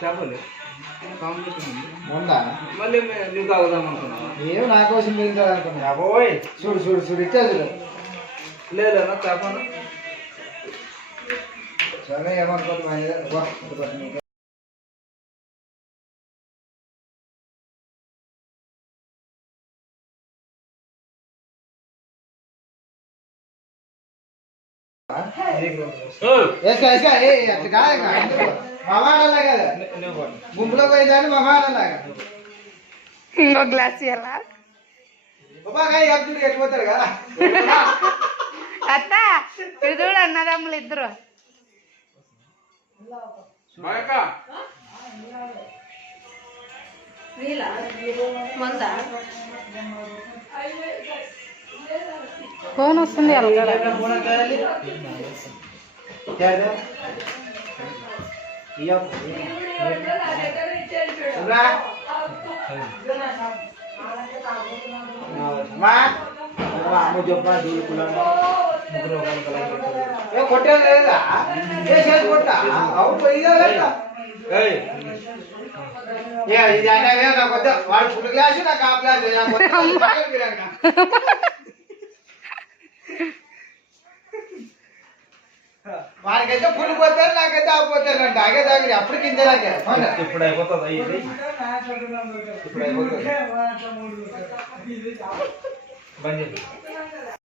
చెప్పలే ఉందా మళ్ళీ నీకు అవుదాం అనుకున్నాను. ఏమో నా కోసం మీరు అనుకున్నా పోయి చూడు చూడు చూడు ఇచ్చా చూడు లేదన్నా చెప్పను. సరే ఏమనుకోండి అట్లా కాదు మా మాటలాగా గుంపులో పోయిందని మా మాటలాగా ఇంకో గ్లాస్ ఇవ్వాలా ఎప్పుడు ఎట్టిపోతారు కదా అత్త ఇది చూడు అన్నదమ్ములు ఇద్దరు ఫోన్ వస్తుంది కొట్టేది లేదా కొట్టా అవును ఇది అయినా వాడు ఫుల్ గ్లాసు నాకు ఆ గ్లాసు వాడికైతే ఫుల్ పోతారు నాకైతే ఆపోతారు అంటే ఆగే దగ్గర అప్పుడు కింద ఇప్పుడు అయిపోతుంది. ఇప్పుడు అయిపోతుంది బంద్ చేయండి.